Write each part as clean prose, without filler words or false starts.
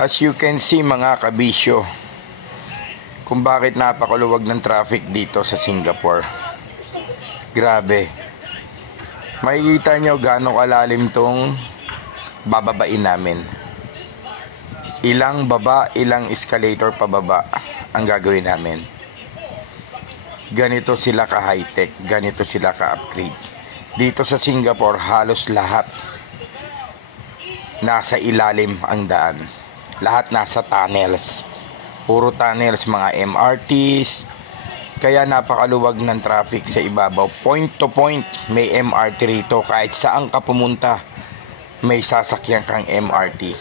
As you can see mga kabisyo, kung bakit napakaluwag ng traffic dito sa Singapore. Grabe. Makikita nyo gaano kalalim tong bababain namin. Ilang baba, ilang escalator pababa ang gagawin namin. Ganito sila ka high-tech, ganito sila ka upgrade. Dito sa Singapore, halos lahat nasa ilalim ang daan. Lahat nasa tunnels. Puro tunnels, mga MRTs. Kaya napakaluwag ng traffic sa ibabaw. Point to point, may MRT rito. Kahit saan ka pumunta, may sasakyan kang MRT.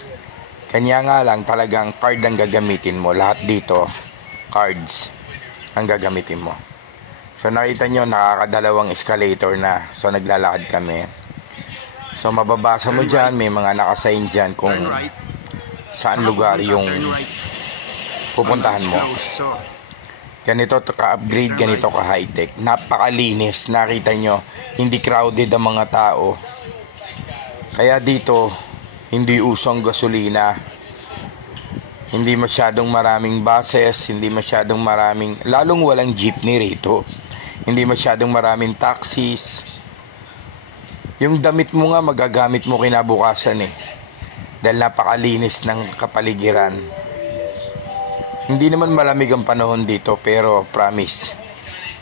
Kanya nga lang talagang card ang gagamitin mo. Lahat dito, cards ang gagamitin mo. So nakita nyo, nakakadalawang escalator na. So naglalakad kami. So mababasa mo dyan, may mga nakasign dyan kung saan lugar yung pupuntahan mo. Ganito ka-upgrade, ganito ka-high-tech. Napakalinis. Nakita nyo, hindi crowded ang mga tao. Kaya dito, hindi usong gasolina. Hindi masyadong maraming buses, hindi masyadong maraming, lalong walang jeepney rito. Hindi masyadong maraming taxis. Yung damit mo nga, magagamit mo kinabukasan eh. Dahil napakalinis ng kapaligiran. Hindi naman malamig ang panahon dito, pero promise,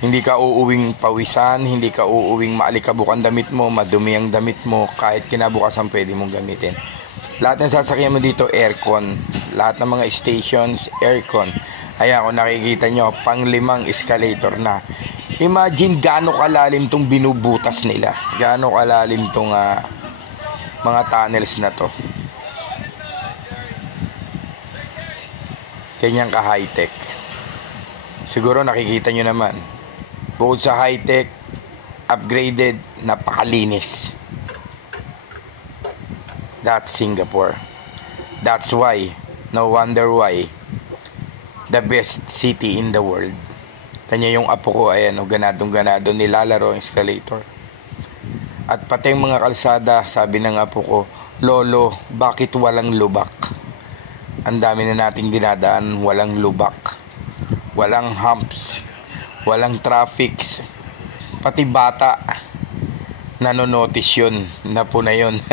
hindi ka uuwing pawisan, hindi ka uuwing maalikabok ang damit mo, madumi ang damit mo, kahit kinabukasan pwede mong gamitin. Lahat ng sasakyan mo dito, aircon. Lahat ng mga stations, aircon. Ayan, kung nakikita nyo, pang-5 escalator na. Imagine gaano kalalim tong binubutas nila. Gaano kalalim tong mga tunnels na to. Kanyang ka high-tech. Siguro nakikita nyo naman. Bukod sa high-tech, upgraded, napakalinis. That's Singapore. That's why, no wonder why, the best city in the world. Tanya yung apo ko, ayan, ganadong-ganado, nilalaro ang escalator. At pati yung mga kalsada, sabi ng apo ko, Lolo, bakit walang lubak? Ang dami na nating dinadaan, walang lubak, walang humps, walang traffics, pati bata nanonotice yun, na po na yun.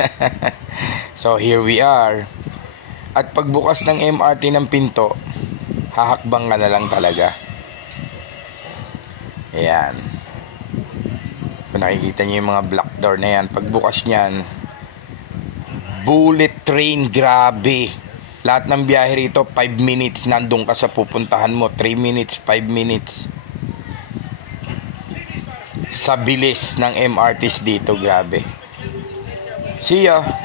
So here we are. At pagbukas ng MRT ng pinto, hahakbang ka na lang talaga. Ayan. Kung nakikita nyo yung mga black door na yan, pagbukas nyan, bullet train, grabe. Lahat ng biyahe rito, 5 minutes, nandun ka sa pupuntahan mo. 3 minutes, 5 minutes. Sa bilis ng MRTs dito, grabe. See ya!